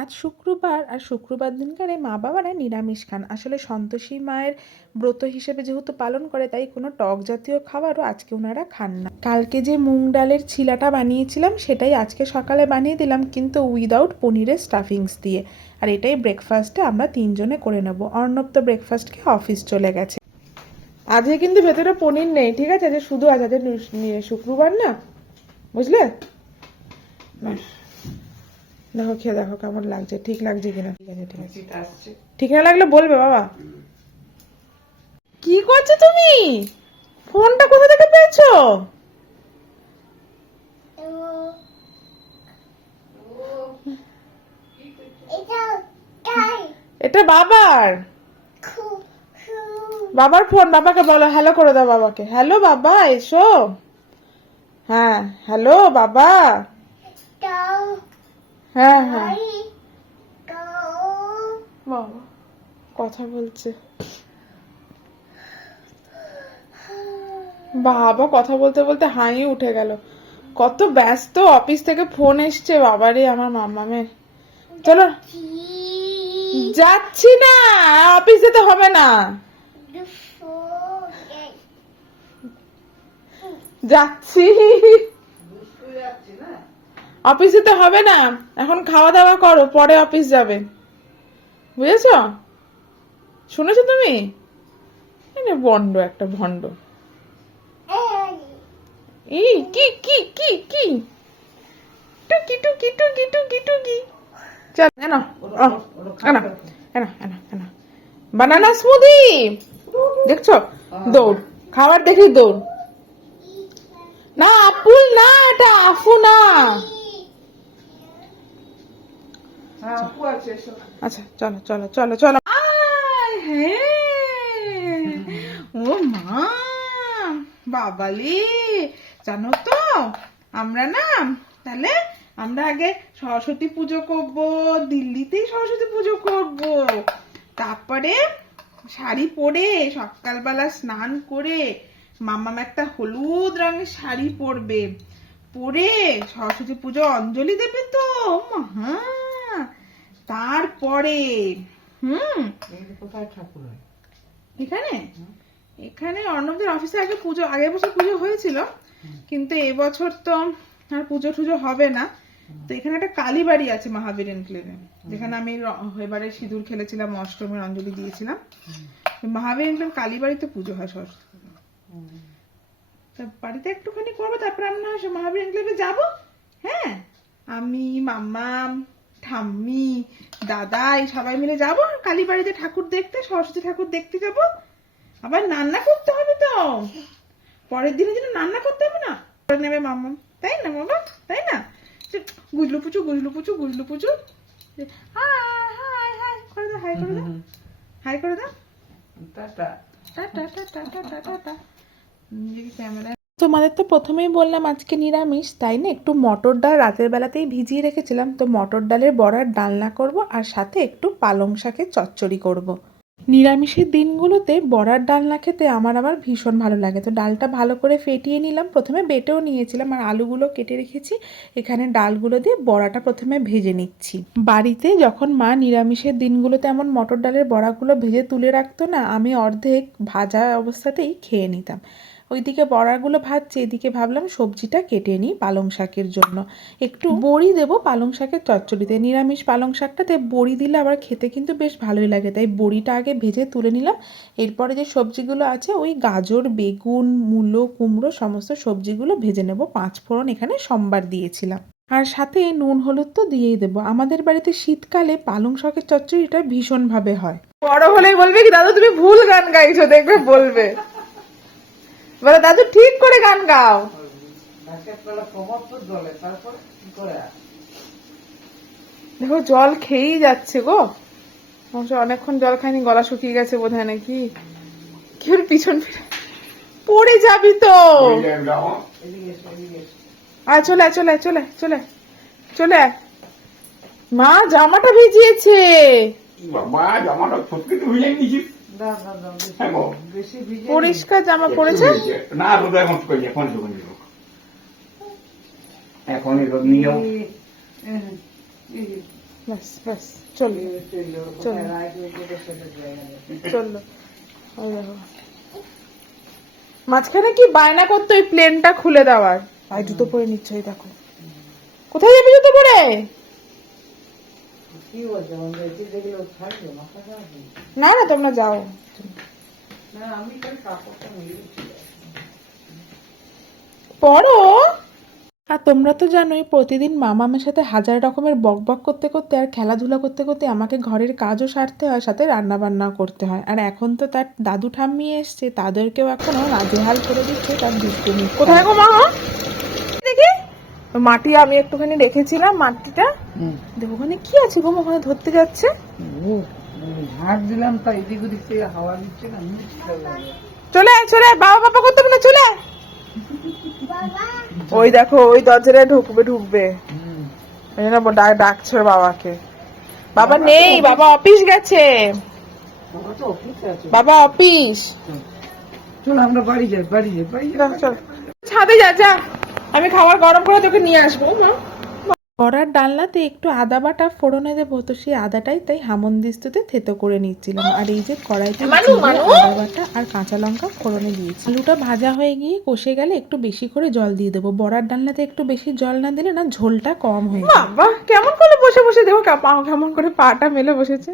আজ শুক্রবার আর শুক্রবার দিনকারে মা বাবারা নিরামিষ খান। আসলে সন্তোষী মায়ের ব্রত হিসেবে যেহেতু পালন করে, তাই কোনো টক জাতীয় খাবারও আজকে ওনারা খান না। কালকে যে মুগ ডালের ছিলাটা বানিয়েছিলাম, সেটাই আজকে সকালে বানিয়ে দিলাম, কিন্তু উইদাউট পনিরের স্টাফিংস দিয়ে। আর এটাই ব্রেকফাস্টে আমরা তিনজনে করে নেব। অর্ণব তো ব্রেকফাস্টকে অফিস চলে গেছে। আজকে কিন্তু ভেতরে পনির নেই, ঠিক আছে? যে শুধু আজ আজকে শুক্রবার না? বুঝলে। দেখো খেয়ে দেখো কেমন লাগছে। ঠিক লাগছে কিনা? ঠিক আছে ঠিক আছে। ঠিক না লাগলে বলবে বাবা। কি করছ তুমি? ফোনটা কোথা থেকে পেয়েছ? এটা বাবার? বাবার ফোন বাবাকে বলো হ্যালো করে দাও বাবাকে। হ্যালো বাবা এসো। হ্যাঁ হ্যালো বাবা। হ্যাঁ হ্যাঁ। বাবা কথা বলছে। বাবা কথা বলতে বলতে হাই উঠে গেল। কত ব্যস্ত অফিস থেকে ফোন এসছে বাবারে আমার মামামে চলো। যাচ্ছি না অফিস যেতে হবে না। যাচ্ছি। অফিস যেতে হবে না। এখন খাওয়া দাওয়া করো, পরে অফিস যাবে। বুঝেছ? শুনেছো তুমি? ভণ্ড একটা ভণ্ড। এই, কি কি কি কি? টুকি টুকি বানানা দেখছ? দৌড়। খাবার দেখি দৌড়। না আপুল না, এটা আফু না। আচ্ছা। চলো চলো চলো চলো। হ্যাঁ ও মা বাবালি জানো তো আমরা না তাহলে আমরা আগে সরস্বতী পুজো করব দিল্লিতেই সরস্বতী পুজো করব। তারপরে শাড়ি পরে সকালবেলা স্নান করে মামাম একটা হলুদ রঙের শাড়ি পরবে। পরে সরস্বতী পুজো অঞ্জলি দেবে তো মহা। তারপরে, হুম, এখানে? এখানে অর্ণবদের অফিসে আগে পুজো আগের বছর পুজো হয়েছিল, কিন্তু এবছর তো আর পুজো টুজো হবে না। তো এখানে একটা কালীবাড়ি আছে মহাবীর এনক্লেভে যেখানে আমি এবারে সিঁদুর খেলেছিলাম, অষ্টমীর অঞ্জলি দিয়েছিলাম। মহাবীর এনক্লেভ কালীবাড়িতে পুজো হয় সরস্বতী তা বাড়িতে একটুখানি করব, তারপর আমরা মহাবীর এনক্লেভে যাব? হ্যাঁ আমি, মাম্মা ঠাম্মি দাদা এই সবাই মিলে যাব। কালীবাড়িতে ঠাকুর দেখতে সরস্বতী ঠাকুর দেখতে যাব। আবার রান্না করতে হবে তো। পরের দিনের জন্য রান্না করতে হবে না? নেবে মাম্মা তাই না মামা? তাই না? গুজলু পুচু গুজলু পুচু গুজলু পুচু হাই হাই হাই করে দাও হাই করে দাও। হাই করে দাও। টাটা। টাটা টাটা টাটা টাটা। ক্যামেরা তোমাদের তো প্রথমেই বললাম আজকে নিরামিষ, তাই না? একটু মটর ডাল রাতের বেলাতেই ভিজিয়ে রেখেছিলাম। তো মটর ডালের বড়ার ডালনা করব আর সাথে একটু পালং শাকের চচ্চড়ি করব। নিরামিষের দিনগুলোতে বড়ার ডালনা খেতে আমার আবার ভীষণ ভালো লাগে। তো ডালটা ভালো করে ফেটিয়ে নিলাম। প্রথমে বেটেও নিয়েছিলাম আর আলুগুলো কেটে রেখেছি। এখানে ডালগুলো দিয়ে বড়াটা প্রথমে ভেজে নিচ্ছি। বাড়িতে যখন মা নিরামিষের দিনগুলোতে এমন মটর ডালের বড়াগুলো ভেজে তুলে রাখতো না, আমি অর্ধেক ভাজা অবস্থাতেই খেয়ে নিতাম। ওইদিকে বড়াগুলো ভাজছে, এদিকে ভাবলাম সবজিটা কেটে নিই পালং শাকের জন্য। একটু বড়ি দেবো পালং শাকের চচ্চড়িতে, নিরামিষ পালং শাকটাতে বড়ি দিলে আবার খেতে কিন্তু বেশ ভালোই লাগে। তাই বড়িটা আগে ভেজে তুলে নিলাম। এরপরে যে সবজিগুলো আছে, ওই গাজর, বেগুন, মূলো, কুমড়ো সমস্ত সবজিগুলো ভেজে নেব। পাঁচ ফোড়ন এখানে সোমবার দিয়েছিলাম। আর সাথে নুন, হলুদ তো দিয়েই দেবো। আমাদের বাড়িতে শীতকালে পালং শাকের চচ্চড়িটা ভীষণভাবে হয়। বড় হলেই বলবে কি, দাদু, তুমি ভুল গান গাইছো, দেখবে বলবে। বলে, দাদু, ঠিক করে গান গাও। দেখো, জল খেয়েই যাচ্ছে গো। অনেকক্ষণ জল খাইনি, গলা শুকিয়ে গেছে বোধ হয় নাকি? কি হলো পিছন পড়ে যাবি তো। আয়, চলে চলে চলে চলে চলে মা, জামাটা ভিজিয়েছে। বাবা জামাটা সত্যি তো ভিজে নিয়েছিস। হ্যাঁ গো। বেশি ভিজে পরিষ্কার জামা পড়েছে না রোদ এখন কই এখন এখন রোদ চলো। ওই দেখো মাঝখানে কি বায়না করতো ওই প্লেনটা খুলে দেওয়ার? আর জুতো পরে নিচ্ছে ওই দেখো। কোথায় যাবি জুতো পরে কি বলছে বন্ধু এটি দেখলে ও ছাড়বে মাথা খারাপ হয়ে যাবে। না না তোমরা যাও। পড়ো। আর তোমরা তো জানোই প্রতিদিন মামামের সাথে হাজার রকমের বক বক করতে করতে আর খেলাধুলা করতে করতে আমাকে ঘরের কাজও সারতে হয় সাথে রান্না বান্নাও করতে হয়। আর এখন তো তার দাদু ঠাম্মি এসছে তাদেরকেও এখনও নাজেহাল করে দিচ্ছে তার দুষ্টুমি। কোথায় গো মা? দেখি। মাটি আমি একটুখানি রেখেছিলাম মাটিটা। দেখো ওখানে কি আছে গো ওখানে ধরতে যাচ্ছে। ঝাঁট দিলাম তো এদিক ওদিক থেকে হাওয়া দিচ্ছে না চলে চলে বাবা বাবা করতে না চলে ওই দেখো ওই ঢুকবে ঢুকবে। ওই জন্য ডাকছে বাবাকে। বাবা নেই বাবা অফিস গেছে। বাবা অফিসে চল আমরা বাড়ি যাই বাড়ি যাই বাড়ি চল। ছাদে যা যা। আমি খাবার গরম করে তোকে নিয়ে আসব বড়ার ডালনাতে একটু আদা বাটা ফোড়নে দেবো তো সেই আদাটাই তাই হামনদিস্তুতে থেতো করে নিচ্ছিলাম। আর এই যে কড়াইতে আদা বাটা আর কাঁচা লঙ্কা ফোড়নে দিয়েছি। আলুটা ভাজা হয়ে গিয়ে কষে গেলে একটু বেশি করে জল দিয়ে দেবো। বড়ার ডালনাতে একটু বেশি জল না দিলে না ঝোলটা কম হয়ে বাবা কেমন করে বসে বসে দেখো কেমন করে পাটা মেলে বসেছে।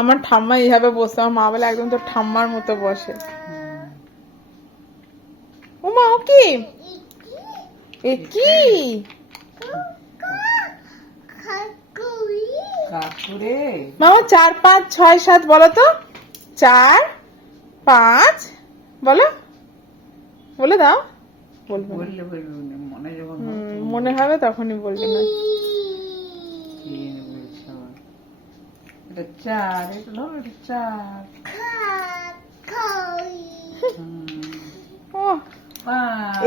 আমার ঠাম্মা এইভাবে বসে আমার মা বলে একদম তোর ঠাম্মার মতো বসে। ও মা ও কি? এ কি? মামা চার পাঁচ ছয় সাত বলো তো। চার পাঁচ বলো। বলে দাও। বলবে বললে বলবে মনে যখন মনে হবে তখনই বলবে না। চার এটা ধরো এটা চার।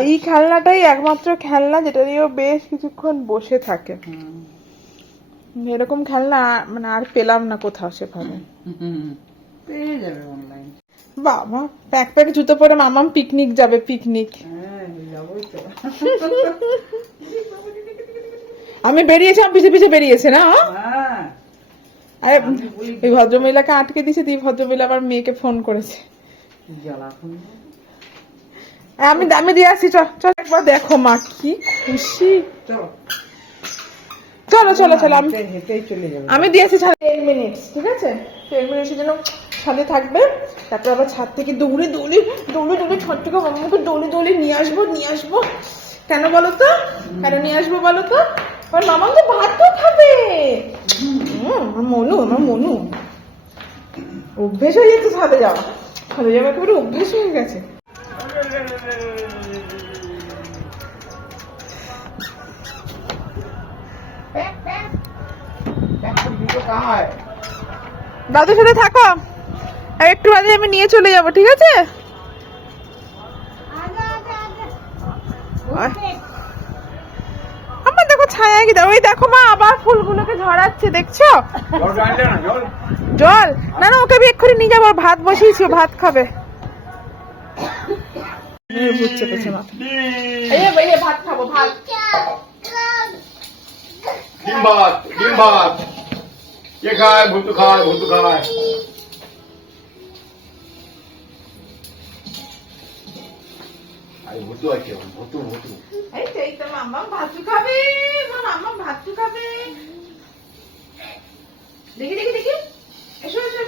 এই খেলনাটাই একমাত্র খেলনা যেটা দিয়েও বেশ কিছুক্ষণ বসে থাকে। এরকম খেলনা মানে আর পেলাম না কোথাও সেভাবে। পেয়ে যাবে অনলাইন বাবা প্যাক জুতো পরে মামাম পিকনিক যাবে পিকনিক হ্যাঁ যাবোই তো। আমি পিছে পিছে বেরিয়েছে না? হ্যাঁ। আরে আমি এই ভদ্রমহিলাকে আটকে দিয়েছে দিয়ে ভদ্রমহিলা আবার মেয়েকে ফোন করেছে। আমি দামি দিয়ে আসছি চল চল একবার দেখো মা কি খুশি। চলো। চলো চলো আমি আমি দিয়েছি ছাদে। টেন মিনিটস ঠিক আছে? টেন মিনিটসের জন্য ছাদে থাকবে। তারপর আবার ছাদ থেকে দৌড়ে দৌড়ে দৌড়ে দৌড়ে ছোট থেকে মামাকে দৌড়ে দৌড়ে নিয়ে আসব নিয়ে আসব। কেন বলো তো? কেন নিয়ে আসব বলো তো? আমার মামা তো ভাত তো খাবে। আমার মনু আমার মনু। অভ্যেস হয়ে যাচ্ছে ছাদে যাওয়া। ছাদে যাওয়া একেবারে অভ্যেস হয়ে গেছে। দাদুর সাথে থাকো। একটু বাদে আমি নিয়ে চলে যাব ঠিক আছে? আমার দেখো ছায়া কি ওই দেখো মা আবার ফুলগুলোকে ঝরাচ্ছে দেখছ? জল না না ওকে আমি এক্ষুনি নিয়ে যাব ভাত বসিয়েছি ভাত খাবে। বুঝছে পেছে মাথা এই যে, এই যে ভাত খাব ভাত। ডিম ভাত ডিম ভাত কে খায়? ভুতু খায় ভুতু খায়। আরে আছে ভুতু ভুতু এই তো তো মাম্মা ভাতু খাবে মাম্মা ভাতু খাবে। দেখি দেখি দেখি। এসো এসো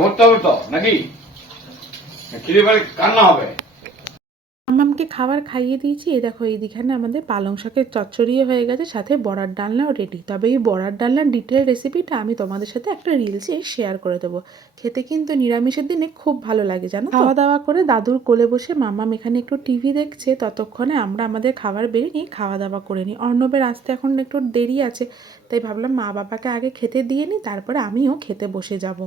ভরতে হবে তো নাকি? খিদে মামামকে খাবার খাইয়ে দিয়েছি। এই দেখো, এইদিখানে আমাদের পালং শাকের চচ্চড়িয়ে হয়ে গেছে, সাথে বড়ার ডালনাও রেডি। তবে এই বড়ার ডালনার ডিটেল রেসিপিটা আমি তোমাদের সাথে একটা রিলসে শেয়ার করে দেবো। খেতে কিন্তু নিরামিষের দিনে খুব ভালো লাগে, জানো খাওয়া দাওয়া করে দাদুর কোলে বসে মামাম এখানে একটু টিভি দেখছে। ততক্ষণে আমরা আমাদের খাবার বেরিয়ে নিয়ে খাওয়া দাওয়া করে নিই। অর্ণবের আসতে এখন একটু দেরি আছে, তাই ভাবলাম মা বাবাকে আগে খেতে দিয়ে নিই, তারপরে আমিও খেতে বসে যাব।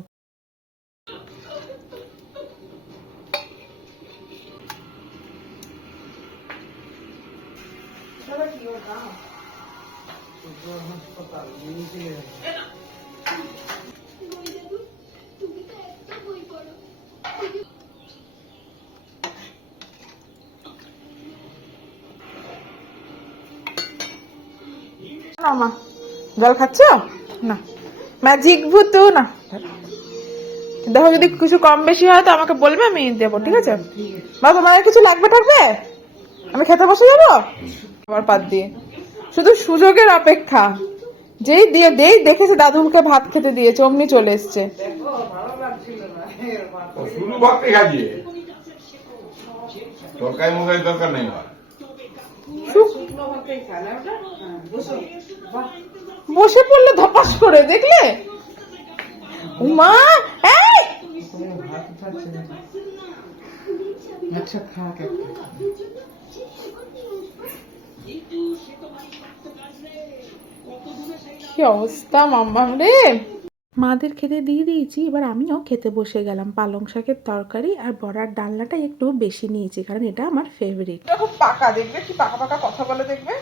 মা, জল খাচ্ছ? না। ম্যাজিক ভূতু, না। দেখো যদি কিছু কম বেশি হয় তো আমাকে বলবে, আমি দেবো, ঠিক আছে? বা তোমার কিছু লাগবে থাকবে? আমি খেতে বসে যাব? আমার পাত দিয়ে। শুধু সুযোগের অপেক্ষা। যেই দিয়ে দেই দেখেছে দাদুকে ভাত খেতে দিয়েছে অমনি চলে এসছে। বসে পড়ল ধপাস করে দেখলে? মা এই! কোনো ভাত উঠাচ্ছে না আচ্ছা খাক একটা কি অবস্থা মাম্মাম রে মাদের খেতে দিয়ে দিয়েছি এবার আমিও খেতে বসে গেলাম। পালং শাকের তরকারি আর বড়ার ডালনাটা একটু বেশি নিয়েছি কারণ এটা আমার ফেভারিট খুব পাকা দেখবে? কি পাকা পাকা কথা বলে দেখবে?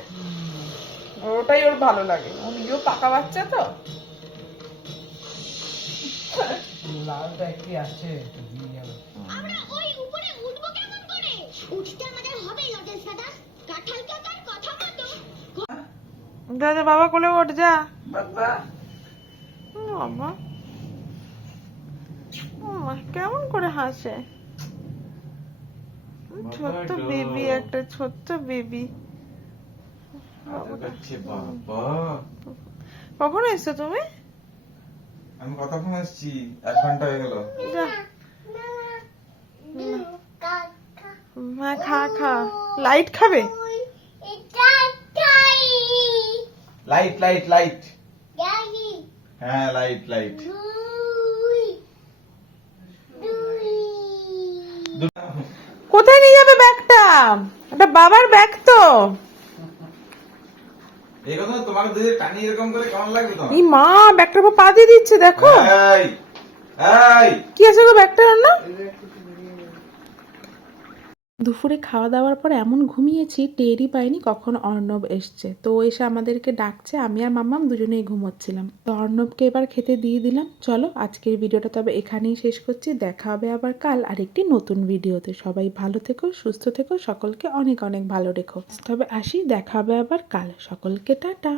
ওটাই ওর ভালো লাগে। ও নিজেও পাকা বাচ্চা তো। লালটা একটি আছে একটু দিয়ে যাবে। আমরা ওই উপরে উঠবো কেমন করে? উঠতে আমাদের হবে লটের সাদা। কাঁঠাল দাদা বাবা কোলে ওঠ যা। বাবা। কেমন করে হাসে। ছোট্ট বেবি একটা ছোট্ট বেবি। বাবা। কখন এসছো তুমি? আমি কতক্ষণ এসেছি? এক ঘণ্টা হয়ে গেল। যা। হ্যাঁ খা খা। লাইট খাবে এটা তাই লাইট লাইট লাইট হ্যাঁ লাইট লাইট কোথায় নিয়ে যাবে ব্যাগটা? এটা বাবার ব্যাগ তো। এই কথা তোমাকে টানি এরকম করে কেমন লাগবে তোমার? মা ব্যাগটার উপর পা দিয়ে দিচ্ছে দেখো। এই এই। কি আছে গো ব্যাগটার অন্য দুপুরে খাওয়া দাওয়ার পর এমন ঘুমিয়েছি, টেরই পাইনি কখন অর্ণব এসছে। তো এসে আমাদেরকে ডাকছে, আমি আর মাম্মাম দুজনেই ঘুমোচ্ছিলাম। তো অর্ণবকে এবার খেতে দিয়ে দিলাম। চলো আজকের ভিডিওটা তবে এখানেই শেষ করছি। দেখা হবে আবার কাল আরেকটি নতুন ভিডিওতে। সবাই ভালো থেকো, সুস্থ থেকো, সকলকে অনেক অনেক ভালো রেখো। তবে আসি, দেখা হবে আবার কাল। সকলকে টাটা।